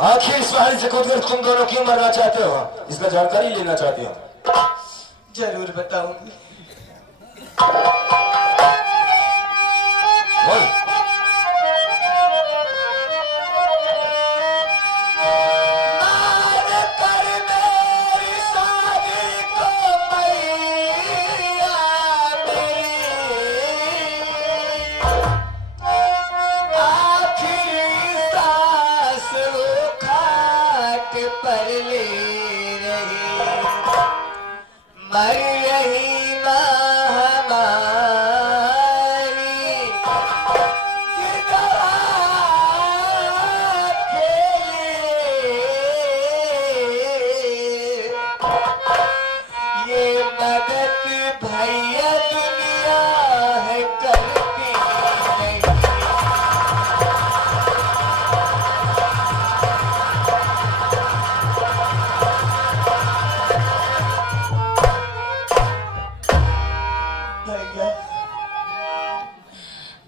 आखिर इस पहाड़ी से कूदकर तुम दोनों क्यों मरना चाहते हो? इसका जानकारी लेना चाहती हो? जरूर बताऊंगी। बोल। पर ले रही मर रही माँ हमारी ये दवा के लिए ये मदद भैया दुनिया है करती नहीं।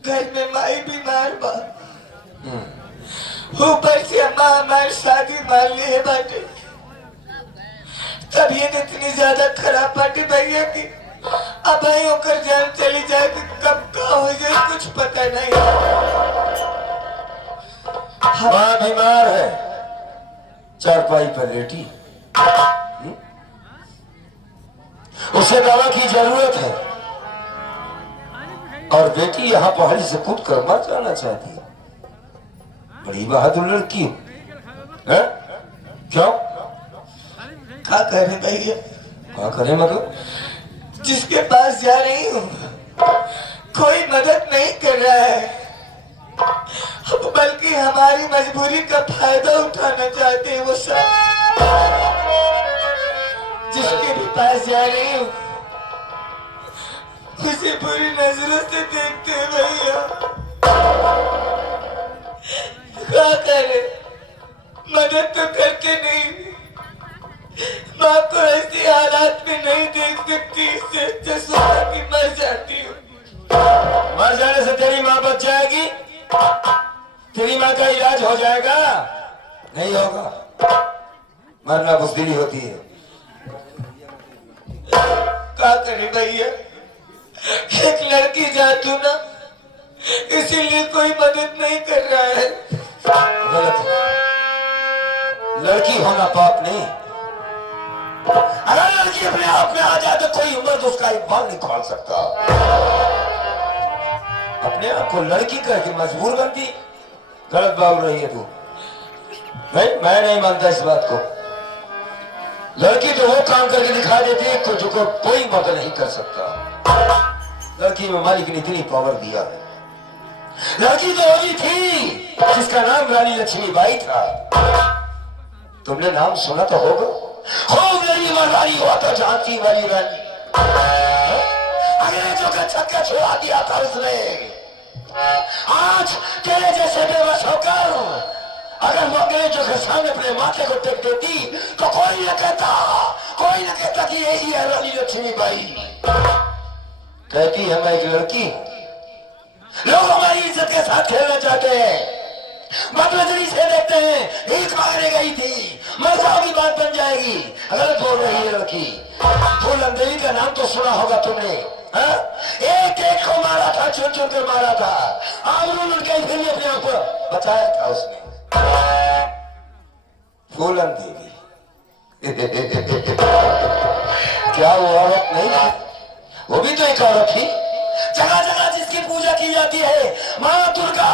घर में माई बीमार बा, ऊपर से अम्मा हमारी शादी मान ली है बाटे। तबीयत इतनी ज्यादा खराब बाटे भैया की अब भाई होकर जान चली जाए कि कब का हो जाए कुछ पता नहीं। माँ बीमार है, चारपाई पर लेटी, उसे दवा की जरूरत है और बेटी यहाँ पहाड़ी से कूद कर मर जाना चाहती है। बड़ी बहादुर लड़की है। क्यों? क्या करे भैया? क्या करे मतलब? जिसके पास जा रही हूँ कोई मदद नहीं कर रहा है, बल्कि हमारी मजबूरी का फायदा उठाना चाहते हैं वो सब। जिसके भी पास जा रही हूँ उसे बुरी नजरों से देखते हैं भैया। क्या करे, मदद तो करते नहीं, माँ को ऐसी हालात में नहीं देख सकती, इससे अच्छा सोचा कि मर जाती हूँ। मर जाने से तेरी माँ बच जाएगी, तेरी माँ का इलाज हो जाएगा? नहीं होगा, मरना बुज़दिली होती है। क्या करे भैया, एक लड़की जातू ना, इसीलिए कोई मदद नहीं कर रहा है। गलत है, लड़की होना पाप नहीं। अगर लड़की अपने आप में आ जाए तो कोई उम्र तो उसका एक बाल नहीं खोल सकता। अपने आप को लड़की करके मजबूर बनती, गलत बोल रही है तू। मैं नहीं मानता इस बात को। लड़की तो वो काम करके दिखा देती है जो कोई मदद नहीं कर सकता। लड़की में मालिक ने इतनी पावर दिया है। लड़की तो वही थी जिसका नाम रानी लक्ष्मीबाई था। तुमने नाम सुना तो होगा। खूब लड़ी मरवारी हुआ तो झांसी वाली रानी, अंग्रेजों का छक्का छुड़ा दिया था उसने। आज तेरे जैसे बेबस होकर अगर वो अंग्रेजों के सामने अपने माथे को टेक देती तो कोई न कहता कि यही है रानी लक्ष्मीबाई। कहती है मैं एक लड़की, लोग हमारी इज्जत के साथ खेलना चाहते हैं, बदनजरी से देखते हैं, एक मांगने गई थी, मर जाओगी बात बन जाएगी। गलत बोल रही है लड़की। फूलन देवी का नाम तो सुना होगा तुमने, हाँ? एक एक को मारा था, चुन चुन कर मारा था, आबरू लुटकाई फिर अपने आप को बचाया था उसने। फूलन देवी क्या वो औरत नहीं थी? वो भी तो एक औरत थी। जगह जगह जिसकी पूजा की जाती है, माँ दुर्गा।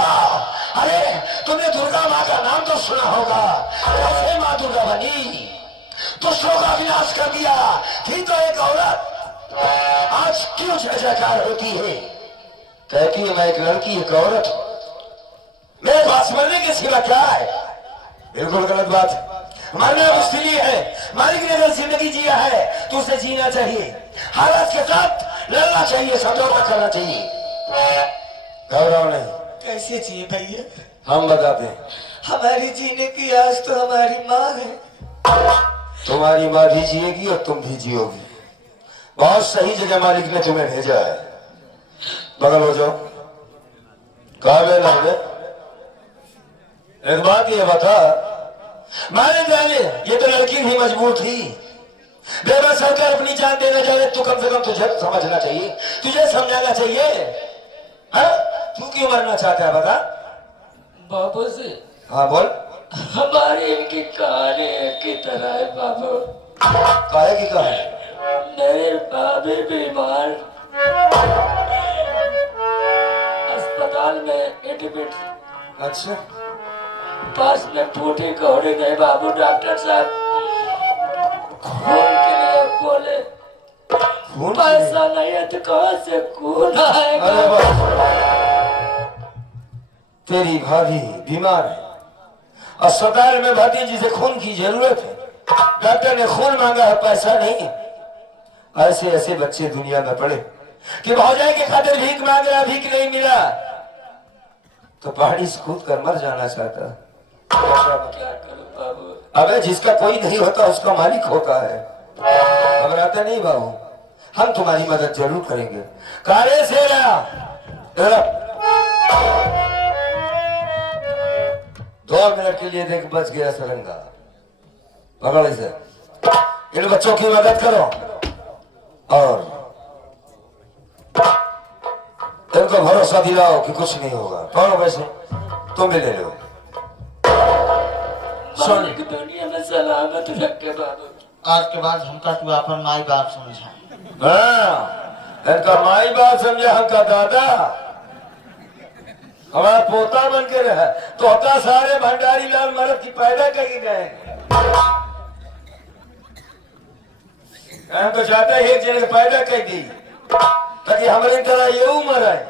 अरे तुमने दुर्गा माँ का नाम तो सुना होगा। कैसे माँ दुर्गा बनी, दुष्टों का विनाश कर दिया, थी तो एक औरत। आज क्यों जय जयकार होती है? कहती है मैं एक लड़की, एक औरत, मेरे पास मरने के सिवा क्या है? बिल्कुल गलत बात है। मरना मुश्किल है। मालिक ने अगर जिंदगी जिया है तो उसे जीना चाहिए, हालात के साथ लड़ना चाहिए, समझौता करना चाहिए, गौरव नहीं। कैसे जिए भैया? हम बताते हैं। हमारी जीने की आस तो हमारी माँ है। तुम्हारी माँ भी जिएगी और तुम भी जियोगी। बहुत सही जगह मालिक ने तुम्हें भेजा है। बगल हो जाओ। कहा गए? एक बात ये बता, मारे जाने, ये तो लड़की भी मजबूर थी। बेबस होकर अपनी जान देना चाहे तो कम से कम तुझे समझना चाहिए, तुझे समझाना चाहिए। हाँ? तू क्यों मरना चाहता है बता? बाबू से हाँ बोल। हमारी इनकी कहानी एक ही तरह है बाबू। काहे की कहानी? मेरे बाबी बीमार, अस्पताल में एडमिट। अच्छा, पास में टूटी कौड़ी नहीं बाबू। डॉक्टर साहब खून के लिए बोले, खून के पैसा नहीं है तो कहाँ से खून आएगा? अरे वाह, तेरी भाभी बीमार है, अस्पताल में भर्ती, जिसे खून की जरूरत है। डॉक्टर ने खून मांगा है, पैसा नहीं। ऐसे ऐसे बच्चे दुनिया में पड़े कि भौजाई के खातिर भीख मांग रहा, भीख नहीं मिला तो पहाड़ी से कूद कर मर जाना चाहता। क्या करूं बाबू? अबे जिसका कोई नहीं होता उसका मालिक होता है। घबराता नहीं बाबू, हम तुम्हारी मदद जरूर करेंगे। कारे से ला 2 मिनट के लिए देख, बच गया सरंगा। पकड़ इसे, इन बच्चों की मदद करो और इनको भरोसा दिलाओ कि कुछ नहीं होगा। पकड़ो पैसे, तुम भी ले लो। मालिक दुनिया में सलामत रखे बाबू। आज के बाद हमका तू अपन माई बाप समझा। हाँ, इनका माई बाप समझा, हमका दादा हमारा पोता बन के रहा। तो होता सारे भंडारी लाल मरद की पैदा करके गए। हम तो चाहते हैं एक जने पैदा कर दी ताकि हमारी तरह ये उम्र है।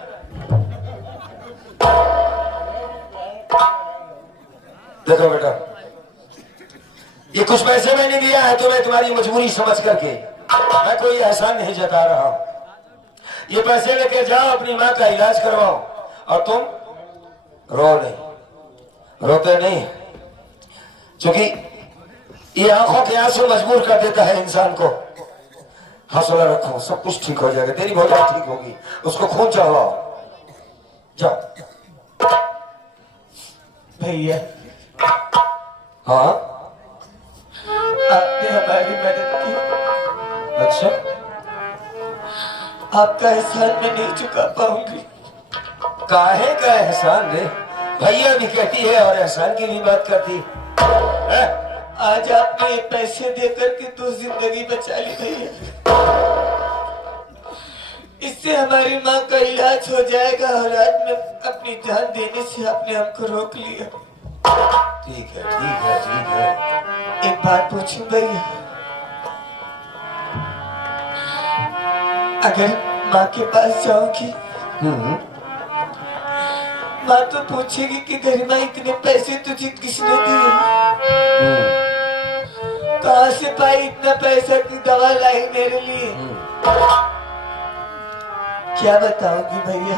देखो बेटा, ये कुछ पैसे मैंने दिया है तुम्हें तुम्हारी मजबूरी समझ करके। मैं कोई एहसान नहीं जता रहा हूं। ये पैसे लेके जाओ, अपनी माँ का इलाज करवाओ और तुम रो नहीं, रोते नहीं, क्योंकि ये आंखों के आंसू मजबूर कर देता है इंसान को। हौसला रखो, सब कुछ ठीक हो जाएगा, तेरी भौजाई ठीक होगी। उसको खून चढ़ाओ, जाओ। भैया हाँ, आपने हमारी मदद की, अच्छा, आपका एहसान मैं नहीं चुका पाऊंगी। काहे का एहसान रे? भैया भी कहती है और एहसान की भी बात करती है। आज आपने ये पैसे देकर के 2 जिंदगी बचा ली भैया। इससे हमारी माँ का इलाज हो जाएगा और आज मैं अपनी जान देने से आपने हमको रोक लिया। ठीक है, ठीक है, ठीक है। एक बात पूछूं भैया, अगर माँ के पास जाऊंगी, माँ तो पूछेगी कि गरिमा इतने पैसे तुझे किसने दिए? कहाँ से पाई इतना पैसा की दवा लाई मेरे लिए? क्या बताओगी भैया?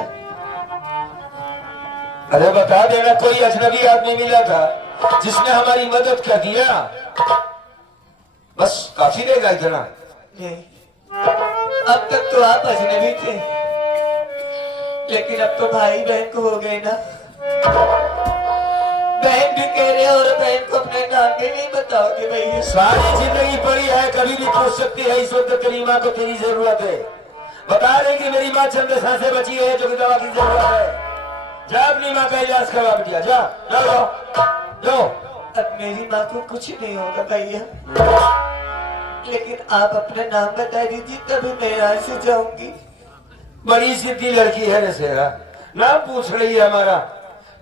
अरे बता देना, कोई अजनबी आदमी मिला था जिसने हमारी मदद कर दिया, बस काफी रहेगा इतना। नहीं, अब तक तो आप अजनबी थे, लेकिन अब तो भाई बहन को हो गए ना। बहन भी कह रहे और बहन को अपने नाम भी नहीं बताओगे भैया? सारी जिंदगी पड़ी है, कभी भी पूछ सकती है। इस वक्त तेरी माँ को तेरी जरूरत है। बता रहे कि मेरी माँ चंद सांसें बची है जो कि दवा की जरूरत है। जा अपनी माँ का इलाज करवा बिटिया, जा जाओ। अब मेरी माँ को कुछ नहीं होगा भैया, लेकिन आप अपना नाम बता दीजिए तभी मैं यहाँ से जाऊंगी। बड़ी सीधी लड़की है रे सेरा, नाम पूछ रही है हमारा।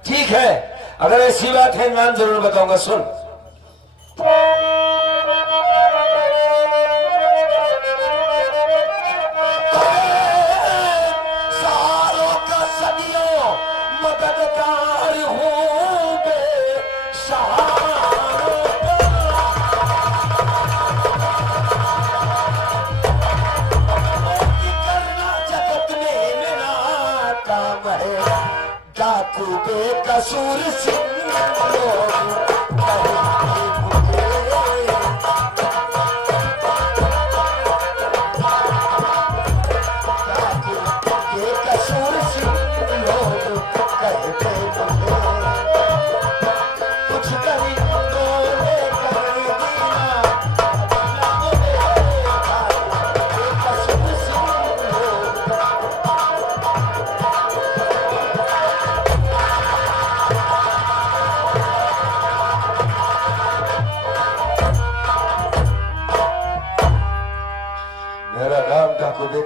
ठीक है, अगर ऐसी बात है नाम जरूर बताऊंगा। सुन, सारों का सदियों मददगार हूँ बेसहारा, करना जगत में मेरा काम है। डाकू बेकसूर सिंह कुछ कहीं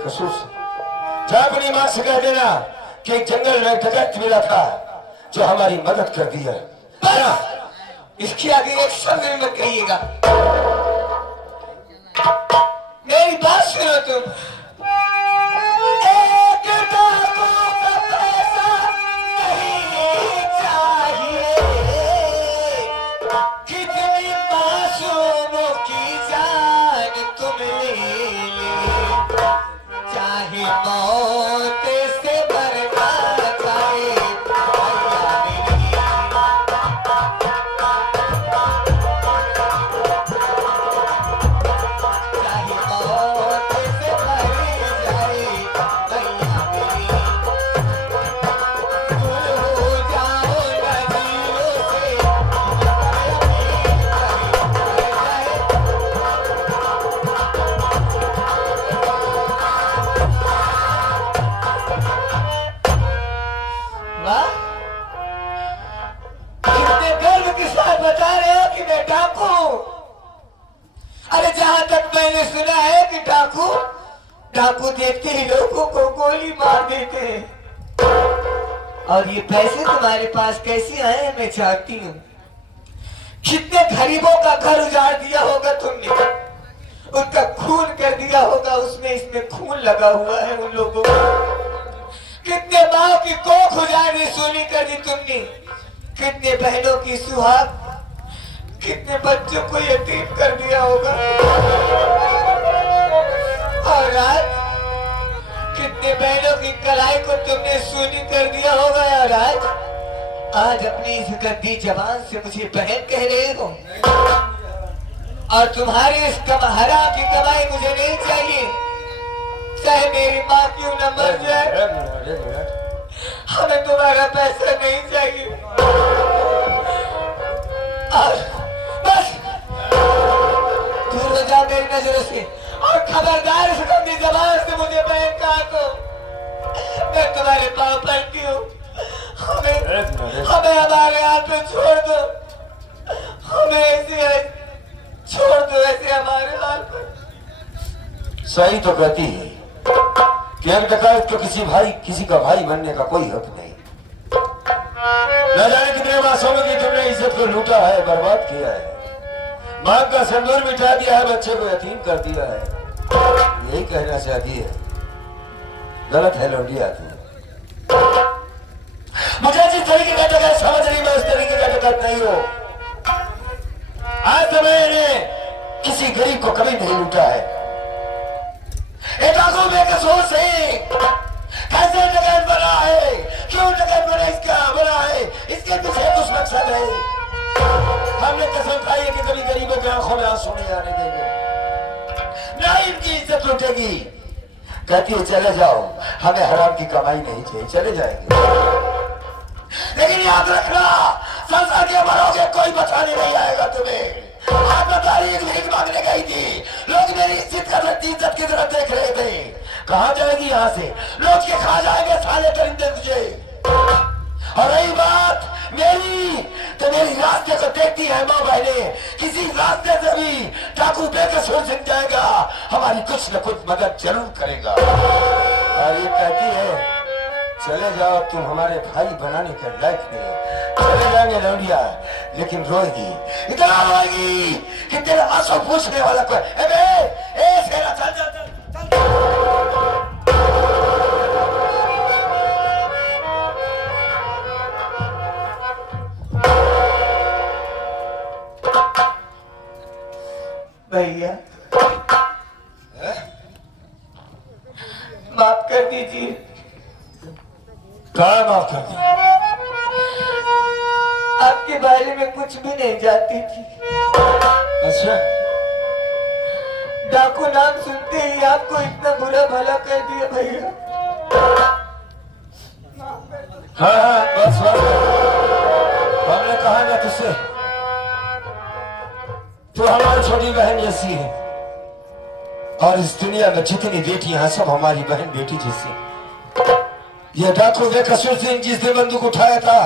बेकसूर से। जा अपनी माँ से कह देना कि एक जंगल में डकैत मिला था जो हमारी मदद कर दी है। इसके आगे एक शब्द भी मत कहिएगा। मेरी बात सुनो तुम। एक डाकू का पैसा नहीं चाहिए, कितनी मासूमों की जान तुम ले ली, चाहे मौत से मरना चाहे डाकू देखते ही लोगों को गोली मार देते हैं। और ये पैसे तुम्हारे पास कैसे आए मैं चाहती हूँ। कितने गरीबों का घर उजाड़ दिया होगा तुमने, उनका खून कर दिया होगा, उसमें इसमें खून लगा हुआ है उन लोगों का। कितने माँ की कोख उजाड़ी सोनी कर दी तुमने, कितने बहनों की सुहाग, कितने बच्चों को यतीम कर दिया होगा। और आज कितने बहनों की कलाई को तुमने सूनी कर दिया होगा। और आज अपनी इस गंदी जबान से मुझे बहन कह रहे हो। और तुम्हारी इस हराम की कमाई मुझे नहीं चाहिए, चाहे मेरी माँ क्यों न मर जाए, हमें तुम्हारा पैसा नहीं चाहिए। और बस दूर हो जाओ मेरी नजरों से। और खबरदार इस गंदी जबान से मुझे बहन कहा तो मैं तुम्हारे पाँव पड़ती हूँ। हमें हमारे हाथ में छोड़ दो, हमें ऐसे छोड़ दो, ऐसे हमारे हाथ पर। सही तो कहती है कि एक डकैत को किसी का भाई बनने का कोई हक नहीं। न जाने कितने मासूम की तुमने इज्जत को लूटा है, बर्बाद किया है, माँ का सिंदूर मिटा दिया है, बच्चे को यतीम कर दिया है। यही कहना चाहती है, गलत है लौंडिया तू। मुझे जिस तरीके का डकैत समझ रही, मैं उस तरीके का डकैत नहीं हो। आज तक मैंने किसी गरीब को कभी नहीं लूटा है। एक आंखों में कसूर से कैसे डकैत बना है, क्यों डकैत बना है, इसके पीछे कुछ मकसद है। हमने कसम खाई है कि कभी गरीबों की आंखों में आंसू नहीं आने देंगे, ना इनकी इज्जत लूटेगी। कहती है चले जाओ, हमें हराम की कमाई नहीं चाहिए, चले जाएंगे। लेकिन याद रखना, संसार के मरोगे कोई बचाने नहीं आएगा तुम्हें। आप तारीख भीख मांगने गई थी, लोग मेरी इज्जत की तरफ देख रहे थे। कहाँ जाएगी यहाँ से, लोग के खा जाएंगे साले परिंदे तुझे। और रही बात मेरी, तो मेरी रास्ते को देखती है माँ बहने, किसी रास्ते से भी डाकू बेकसूर छिन जाएगा, हमारी कुछ न कुछ मदद जरूर करेगा। और ये कहती है चले जाओ, तुम हमारे भाई बनाने के लायक नहीं। चले जाएंगे लौंडिया, लेकिन रोएगी, इतना रोएगी कि तेरा आंसू पूछने वाला कोई। सेरा चल चल चल भैया माफ कर दीजिए। कहाँ माफ कर दी? आपके बारे में कुछ भी नहीं जानती थी। अच्छा, डाकू नाम सुनते ही आपको इतना बुरा भला कर दिया भैया। हाँ बस हमने कहा ना तुझसे, तू हमारी छोटी बहन जैसी है, और इस दुनिया में जितनी बेटियां हैं सब हमारी बहन बेटी जैसी। यह डाकू बेकसूर सिंह जिसने बंदूक उठाया था,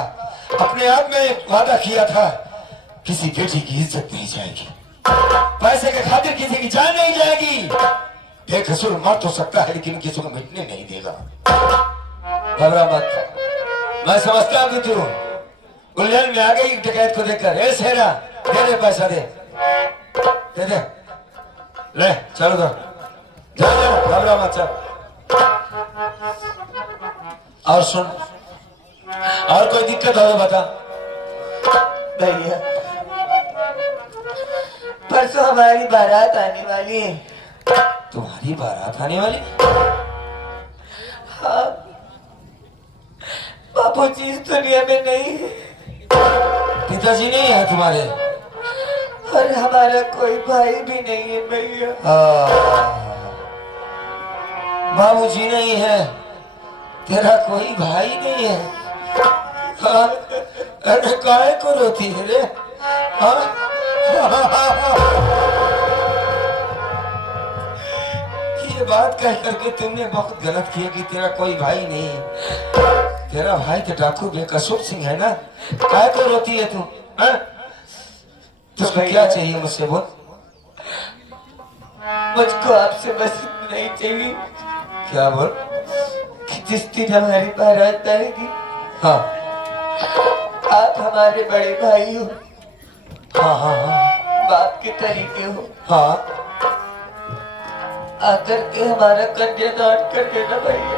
अपने आप में वादा किया था किसी बेटी की इज्जत नहीं जाएगी, पैसे के खातिर किसी की जान नहीं जाएगी। बेकसूर मर तो सकता है लेकिन किसी को मिटने नहीं देगा। घबरा मत, मैं समझता हूँ कि तू उलझन में आ गई डकैत को देखकर। ए सेना, दे दे पैसा, दे दे, ले चलो तो जा, घबरा मत चल। और सुन, और कोई दिक्कत हो तो बता। भैया परसों हमारी बारात आने वाली है। तुम्हारी बारात आने वाली? हाँ, बापू जी इस दुनिया में नहीं है पिताजी नहीं है तुम्हारे? और हमारा कोई भाई भी नहीं है भैया। बाबूजी नहीं है, तेरा कोई भाई नहीं है। हाँ, अरे काहे को रोती है रे? हाँ? ये बात कह करके तुमने बहुत गलत किया कि तेरा कोई भाई नहीं है। तेरा भाई तो डाकू बेकसूर सिंह है ना, काहे को रोती है तू? हाँ? तुझको क्या चाहिए मुझसे बोल? मुझको आपसे बस इतना ही चाहिए क्या बोल? कि जिस दिन हमारी बारात आएगी, हाँ आप हमारे बड़े भाई हो, हाँ हाँ हाँ बाप के तरीके हो, हाँ। आकर के हमारा कन्यादान कर देना भैया।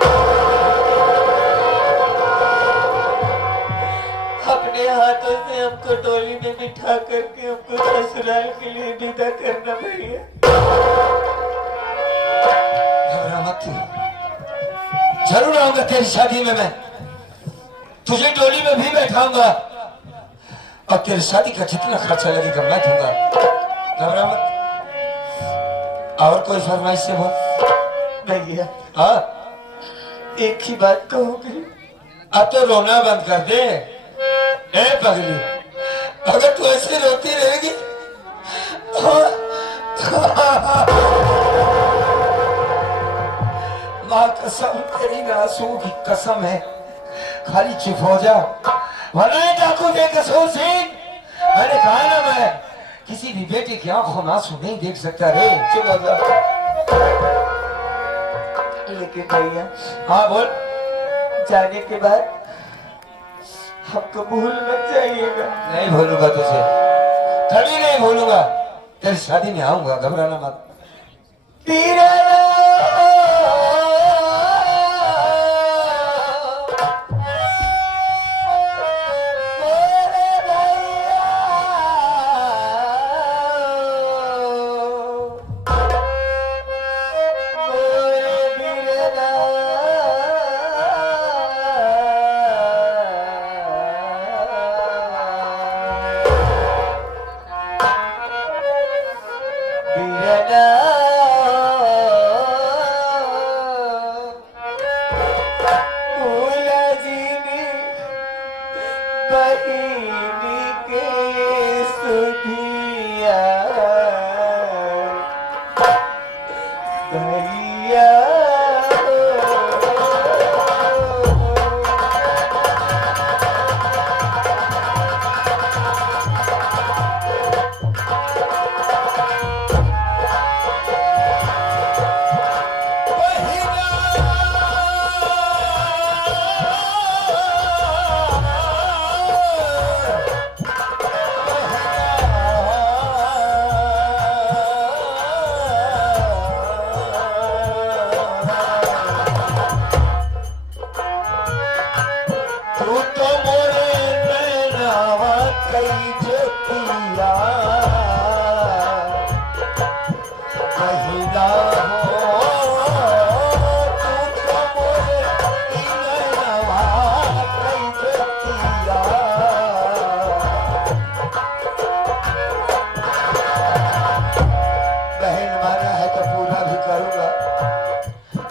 अपने हाथों से हमको डोली में बिठा करके हमको ससुराल के लिए विदा करना भैया। घबरा मत तू, जरूर आऊंगा तेरी शादी में। मैं तुझे डोली में भी बैठाऊंगा और तेरी शादी का जितना खर्चा लगेगा मैं दूंगा। घबरा मत। और कोई फरमाइश से बोल। भैया हाँ, एक ही बात कहूँगी। अब तो रोना बंद कर दे। ए पगली, अगर तू ऐसे रोती रहेगी माँ कसम, तेरी आंसू की कसम है, खाली चुप हो जा वरना डाकू बेकसूर सिंह। मैंने कहा ना, मैं किसी भी बेटे की आंखों में आंसू नहीं देख सकता रे। चुप हो जा। लेकिन भैया हाँ बोल। जाने के बाद हमको भूल मत जाइएगा। नहीं भूलूंगा तुझे, कभी नहीं भूलूंगा। तेरी शादी में आऊंगा, घबराना मत।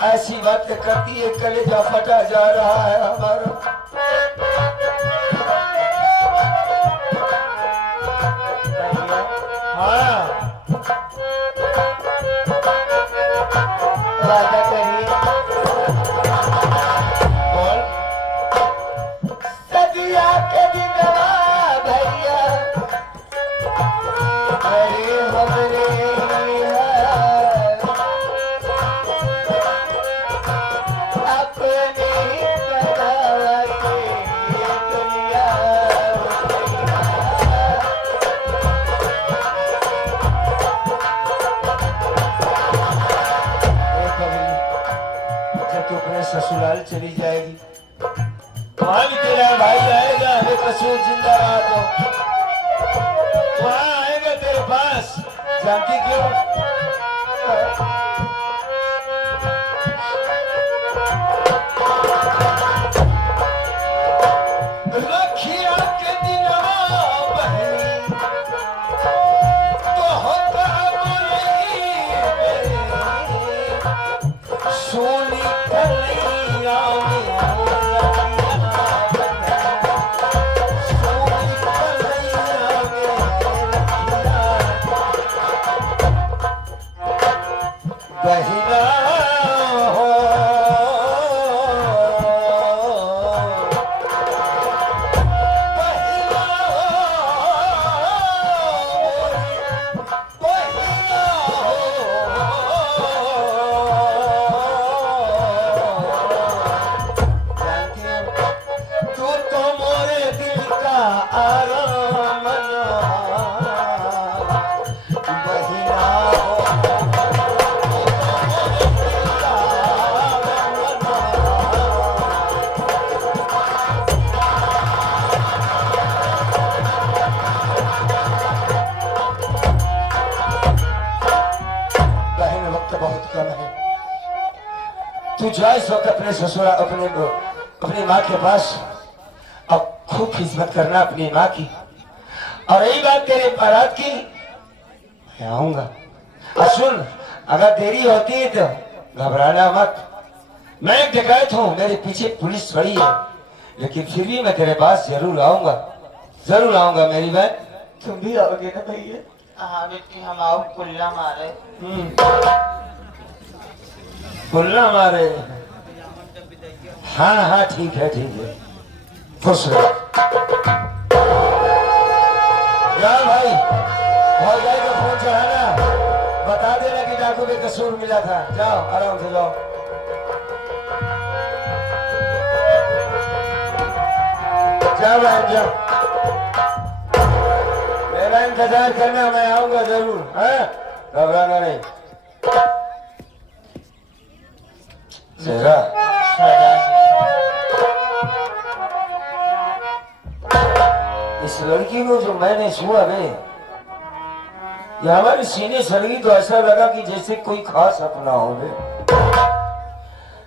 ऐसी बातें करती है, कलेजा फटा जा रहा है हमारा। हाँ, वादा करिए। बोल। सदिया के दिनवा भैया अरे हमरे वहां आएगा तेरे पास, जानती क्यों? रखिया के दिनवा बहनी तो होता बोली सोनी कलैया बहिना हो तू तो मोरे दिल का आराम बहिना हो बहन वक्त बहुत कम है। तू जा इस वक्त अपने ससुरा अपनी माँ के पास और खूब खिदमत करना अपनी माँ की। और रही बात तेरे बारात की, मैं आऊंगा। और सुन, अगर देरी होती है तो घबराना मत। मैं एक डकैत हूँ, मेरे पीछे पुलिस खड़ी है, लेकिन फिर भी मैं तेरे पास जरूर आऊंगा, जरूर आऊंगा मेरी बहन। तुम भी आओगे ना भैया? हाँ बेटी हम आओ कुल्ला मारे। खुल्ला मारे। हाँ हाँ ठीक है ठीक है। खुश रहो। यार भाई, भौजाई को फोन चढ़ाना, बता देना कि डाकू में कसूर मिला था। जाओ आराम से जाओ। जाओ बहन जाओ, मेरा इंतजार करना, मैं आऊंगा जरूर। है घबराना नहीं। सेरा इस लड़की को जो मैंने छुआ रे, ये हमारे सीने से लगी तो ऐसा लगा कि जैसे कोई खास अपना हो रे।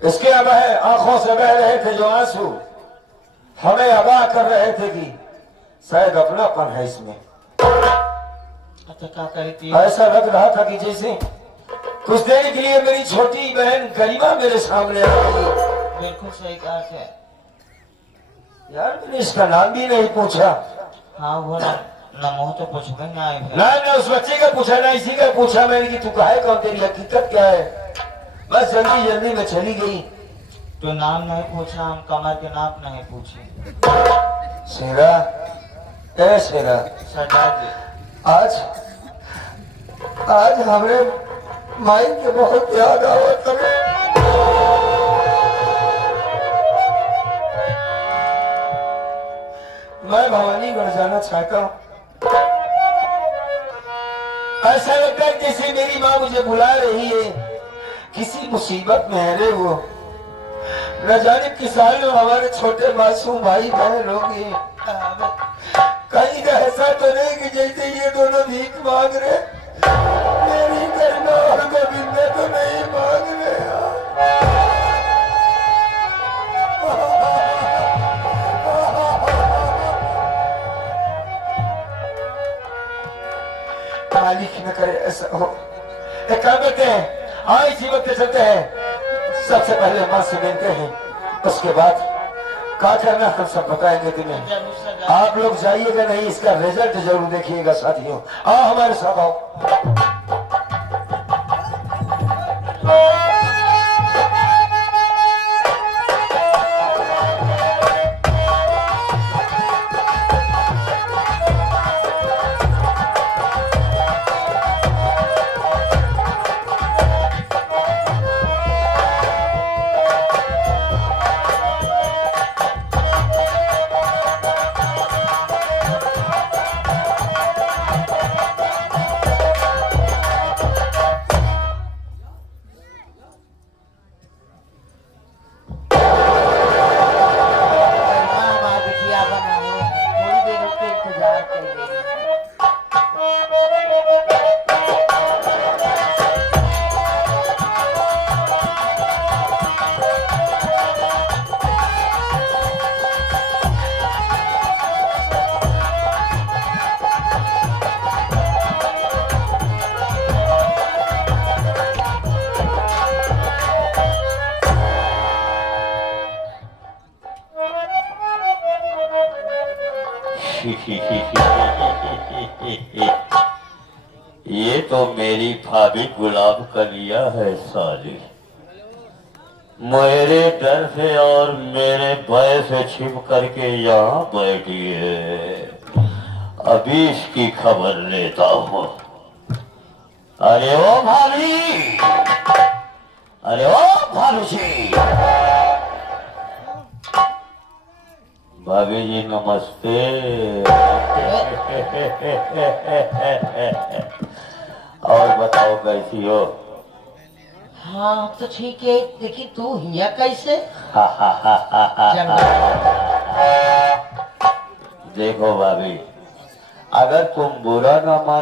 इसके अब है आंखों से बह रहे थे जो आंसू, हमें आगाह कर रहे थे कि शायद अपनापन है इसमें। अच्छा क्या करी थी? ऐसा लग रहा था कि जैसे कुछ देर के लिए मेरी छोटी बहन गरिमा मेरे सामने आ गई। बिल्कुल सही कहा थे। यार मैंने इसका नाम भी नहीं पूछा। हाँ वो नमो तो कुछ भी ना आए। ना उस बच्चे का पूछा, ना इसी का पूछा मैंने कि तू कहे कौन, तेरी हकीकत क्या है। बस जल्दी जल्दी में चली गई। तो नाम नहीं पूछा, हम कमर के नाप नहीं पूछे। शेरा, ए शेरा, सरदार जी आज हमरे माई के बहुत याद आवत है। मैं भवानीगढ़ जाना चाहता हूँ। ऐसा लगता है जैसे मेरी माँ मुझे बुला रही है, किसी मुसीबत में है रे वो। न जाने किस हाल में हमारे छोटे मासूम भाई बहन होंगे। कहीं का ऐसा तो नहीं कि जैसे ये दोनों भीख मांग रहे, मेरी गरिमा और गोविंदा तो नहीं मांग रहे। मालिक न करे ऐसा हो। एक काम करते हैं, हाँ इसी वक्त चलते हैं। सबसे पहले माँ से मिलते हैं, उसके बाद क्या करना हम सब बताएंगे तुम्हें। आप लोग जाइएगा नहीं, इसका रिजल्ट जरूर देखिएगा साथियों। आओ हमारे साथ आओ। ये तो मेरी भाभी गुलाब कलिया है साली। मेरे डर से और मेरे भय से छिप करके यहाँ बैठी है। अभी इसकी खबर लेता हूँ। अरे ओ भाभी, अरे ओ भाभी जी, भाभी जी नमस्ते। और बताओ कैसी हो? हाँ तो ठीक है, लेकिन तू हिया कैसे? देखो भाभी, अगर तुम बुरा न मान